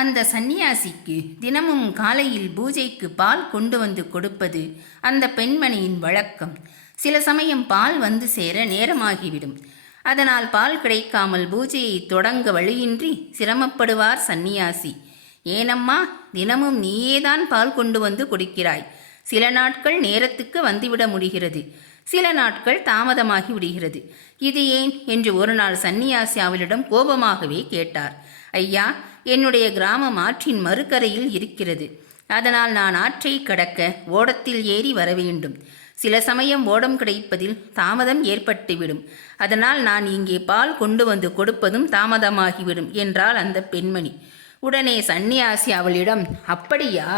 அந்த சந்நியாசிக்கு தினமும் காலையில் பூஜைக்கு பால் கொண்டு வந்து கொடுப்பது அந்த பெண்மணியின் வழக்கம். சில சமயம் பால் வந்து சேர நேரமாகிவிடும். அதனால் பால் கிடைக்காமல் பூஜையை தொடங்க வழியின்றி சிரமப்படுவார் சந்நியாசி. ஏனம்மா, தினமும் நீயேதான் பால் கொண்டு வந்து கொடுக்கிறாய். சில நாட்கள் நேரத்துக்கு வந்துவிட முடிகிறது, சில நாட்கள் தாமதமாகி விடுகிறது. இது ஏன் என்று ஒரு நாள் சந்நியாசி அவளிடம் கோபமாகவே கேட்டார். ஐயா, என்னுடைய கிராமம் ஆற்றின் மறுகரையில் இருக்கிறது. அதனால் நான் ஆற்றை கடக்க ஓடத்தில் ஏறி வர வேண்டும். சில சமயம் ஓடம் கிடைப்பதில் தாமதம் ஏற்பட்டுவிடும். அதனால் நான் இங்கே பால் கொண்டு வந்து கொடுப்பதும் தாமதமாகிவிடும் என்றாள் அந்த பெண்மணி. உடனே சந்நியாசி அவளிடம், அப்படியா,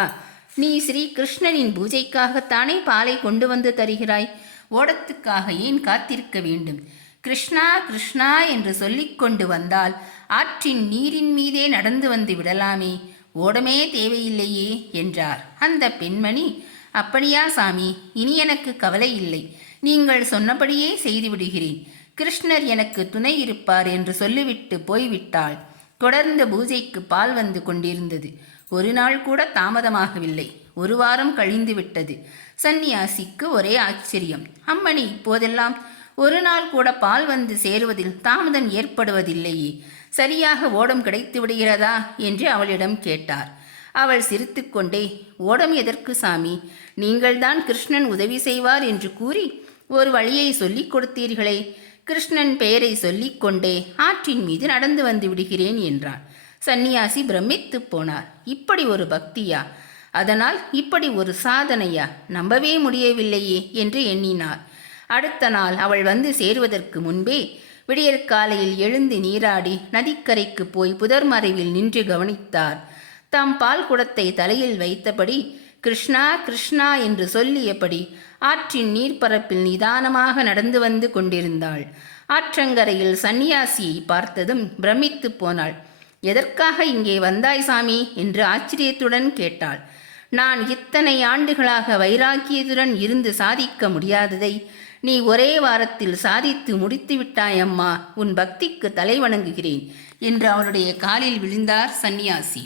நீ ஸ்ரீ கிருஷ்ணனின் பூஜைக்காகத்தானே பாலை கொண்டு வந்து தருகிறாய்? ஓடத்துக்காக ஏன் காத்திருக்க வேண்டும்? கிருஷ்ணா கிருஷ்ணா என்று சொல்லிக் கொண்டு வந்தால் ஆற்றின் நீரின் மீதே நடந்து வந்து விடலாமே, ஓடமே தேவையில்லையே என்றார். அந்த பெண்மணி, அப்படியா சாமி, இனி எனக்கு கவலை இல்லை. நீங்கள் சொன்னபடியே செய்துவிடுகிறேன். கிருஷ்ணர் எனக்கு துணை இருப்பார் என்று சொல்லிவிட்டு போய்விட்டாள். தொடர்ந்து பூஜைக்கு பால் வந்து கொண்டிருந்தது. ஒரு நாள் கூட தாமதமாகவில்லை. ஒரு வாரம் கழிந்து விட்டது. சந்நியாசிக்கு ஒரே ஆச்சரியம். அம்மணி, இப்போதெல்லாம் ஒரு நாள் கூட பால் வந்து சேருவதில் தாமதம் ஏற்படுவதில்லையே, சரியாக ஓடம் கிடைத்து விடுகிறதா என்று அவளிடம் கேட்டார். அவள் சிரித்துக்கொண்டே, ஓடம் எதற்கு சாமி, நீங்கள்தான் கிருஷ்ணன் உதவி செய்வார் என்று கூறி ஒரு வழியை சொல்லிக் கொடுத்தீர்களே, கிருஷ்ணன் பெயரை சொல்லிக்கொண்டே ஆற்றின் மீது நடந்து வந்து விடுகிறேன் என்றான். சந்நியாசி பிரமித்து போனார். இப்படி ஒரு பக்தியா? அதனால் இப்படி ஒரு சாதனையா? நம்பவே முடியவில்லையே என்று எண்ணினார். அடுத்த நாள் அவள் வந்து சேருவதற்கு முன்பே விடியற்காலையில் எழுந்து நீராடி நதிக்கரைக்கு போய் புதர் மறைவில் நின்று கவனித்தார். தம் பால் குடத்தை தலையில் வைத்தபடி கிருஷ்ணா கிருஷ்ணா என்று சொல்லியபடி ஆற்றின் நீர்ப்பரப்பில் நிதானமாக நடந்து வந்து கொண்டிருந்தாள். ஆற்றங்கரையில் சந்நியாசியை பார்த்ததும் பிரமித்து போனாள். எதற்காக இங்கே வந்தாய் சாமி என்று ஆச்சரியத்துடன் கேட்டாள். நான் இத்தனை ஆண்டுகளாக வைராக்கியத்துடன் இருந்து சாதிக்க முடியாததை நீ ஒரே வாரத்தில் சாதித்து முடித்து விட்டாயம்மா, உன் பக்திக்கு தலை வணங்குகிறேன் என்று அவளுடைய காலில் விழுந்தார் சந்நியாசி.